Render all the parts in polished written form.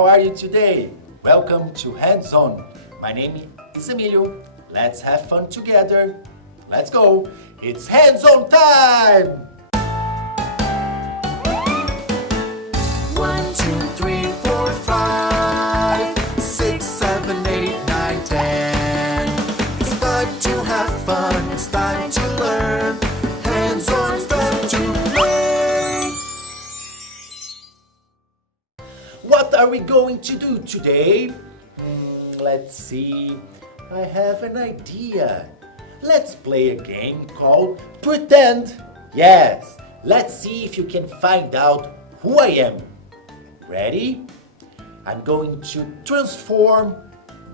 how are you today? Welcome to Hands On. My name is Emilio. Let's have fun together. Let's go. It's Hands On time! 1, 2, 3, 4, 5, 6, 7, 8, 9, 10. It's time to have fun. It's time to learn. Hands on, it's time to play. What are we going to do today? Let's see. I have an idea. Let's play a game called Pretend. Yes, let's see if you can find out who I am. Ready? I'm going to transform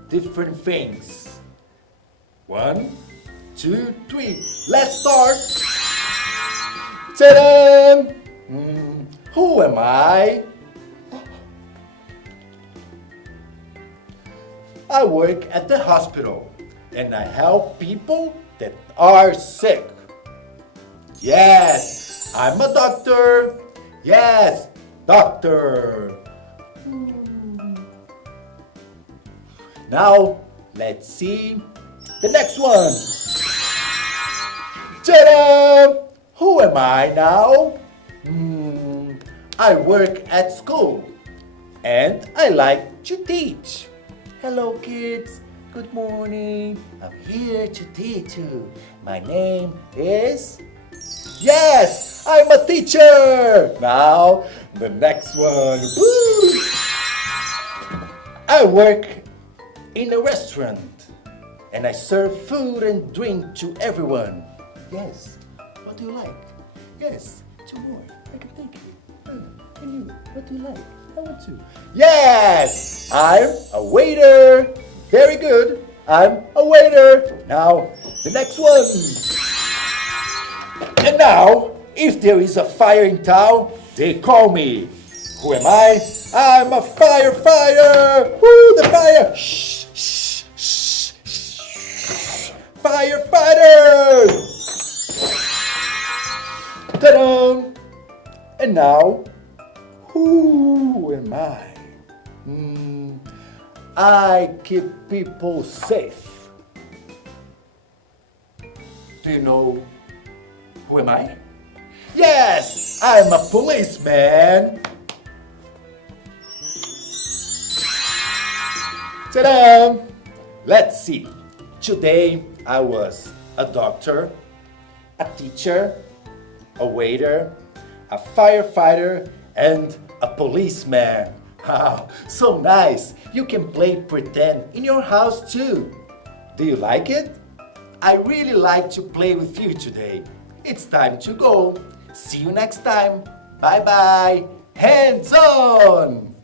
different things. 1, 2, 3. Let's start. Ta-da! Who am I? I work at the hospital and I help people that are sick. Yes, I'm a doctor. Yes, doctor. Now, let's see the next one. Ta-da! Who am I now? I work at school and I like to teach. Hello kids, good morning. I'm here to teach you. My name is... Yes, I'm a teacher. Now, the next one. Woo! I work in a restaurant and I serve food and drink to everyone. Yes, what do you like? Yes, 2 more. I can take you. And you, what do you like? I want to. Yes, I'm a waiter. Very good. I'm a waiter. Now, the next one. And now, if there is a fire in town, they call me. Who am I? I'm a firefighter. Woo, the fire. Shh, shh, shh, shh. Firefighter. Ta-da! And now, who am I? I keep people safe. Do you know who am I? Yes, I'm a policeman. Ta-da! Let's see. Today I was a doctor, a teacher, a waiter, a firefighter, and a policeman. Wow, so nice! You can play pretend in your house too. Do you like it? I really like to play with you today. It's time to go. See you next time. Bye bye. Hands on!